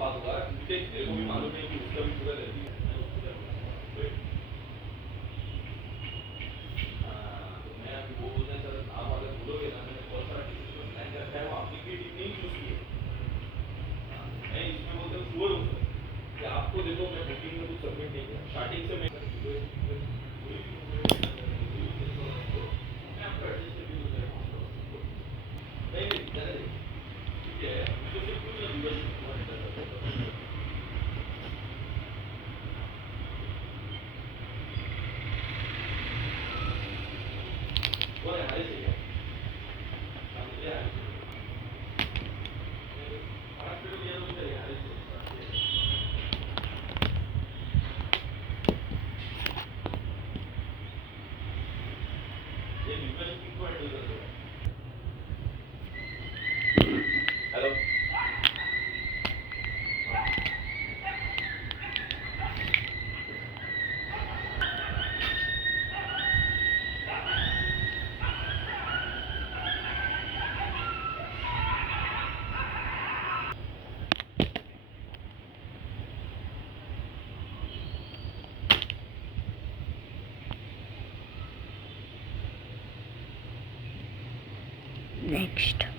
पास होगा क्योंकि मेरे को भी मालूम है कि उसका भी पूरा गलती है तो मैं अभी वो बोलते हैं सर आप अगर बोलोगे ना मैंने बहुत सारा डिसीजन प्लान कर रखा है वो आपकी टीम नहीं चूज की है मैं इसमें बोलते हैं श्योर हूँ सर कि आपको देखो मैं बुकिंग में कुछ सबमिट नहीं किया स्टार्टिंग से मैं आपको एडजस्ट कर दूंगा नहीं नहीं जाने दे ठीक है उसको सिर्फ कुछ ना दिवस वो है हमारे चाहिए ये है हमारा फिर ये लोग चाहिए हमारे चाहिए ये यूनिवर्सिटी को हैंडल कर रहा है हेलो Next.